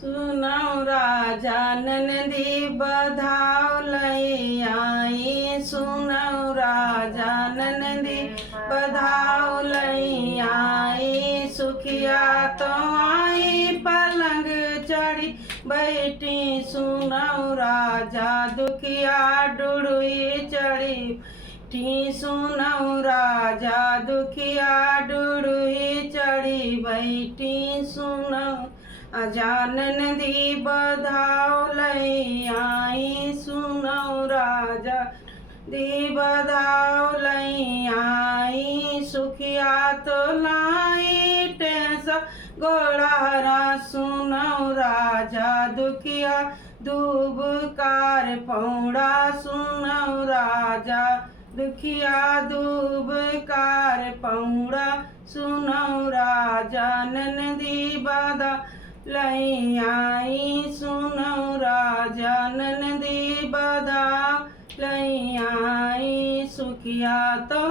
सुनौ राजा नंदी बधाव लई आई, सुनौ राजा नंदी बधाव लई आई। सुखिया तो आई पलंग चढ़ी बैठी, सुनौ राजा दुखिया डुड़ुई चढ़ी ठी, सुनौ राजा दुखिया डुड़ुई चढ़ी बैठी। सुनौ आजानन दी बधाव लई आई, सुनौ राजा दी बधाव लई आई। सुखिया तो लाई टेंस गोड़ारा, सुनौ राजा दुखिया दूब कार पौड़ा, सुनौ राजा दुखिया दूब कार पौड़ा। सुनौ राजा नंदी बधा लई आई, सुनौ राजा नंदी बधा लई आई। सुखिया तो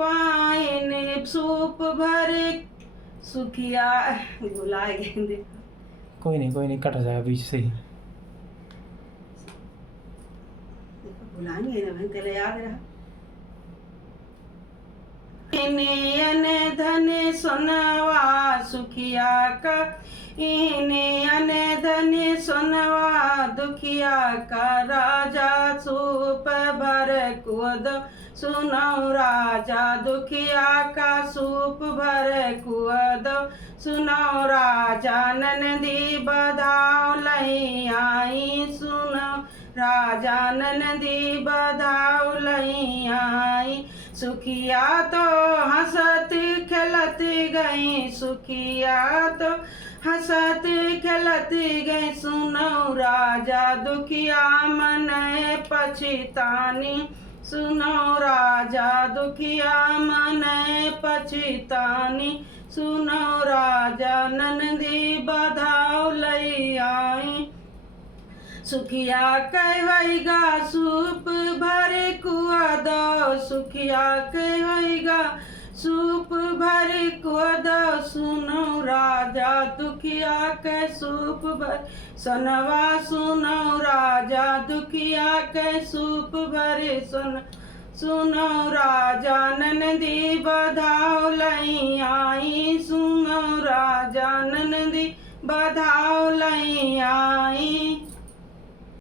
पाइन सूप भरे, सुखिया भुला गए। कोई नहीं कट जाएगा बीच से ही। भुलाएंगे ना, मैं तेरे याद रहा। इन्हें धन सुनवा सुखिया का, इन्हें धन सुनवा दुखिया का। राजा सूप भर कुद, सुनौ राजा दुखिया का सूप भर कुद। सुनौ राजा नंदी बधाव लई आई, सुनौ राजा नंदी बधाव लई आई। सुखिया तो हंसत खेलत गई, सुखिया तो हंसत खेलत गई। सुनौ राजा दुखिया मन पछतानी, सुनौ राजा दुखिया मन पछतानी। सुनौ राजा नंदी बधाव लई आई। सुखिया कहवेगा सूप भर कुआ दो, सुखिया कहवेगा सूप भर कुआ दो। सुनौ राजा दुखिया के सूप भर सनवा, सुनौ राजा दुखिया के सूप भर सन। सुनौ राजा नंदी बधाव लई आई, सुनौ राजा नंदी बधाव लई आई।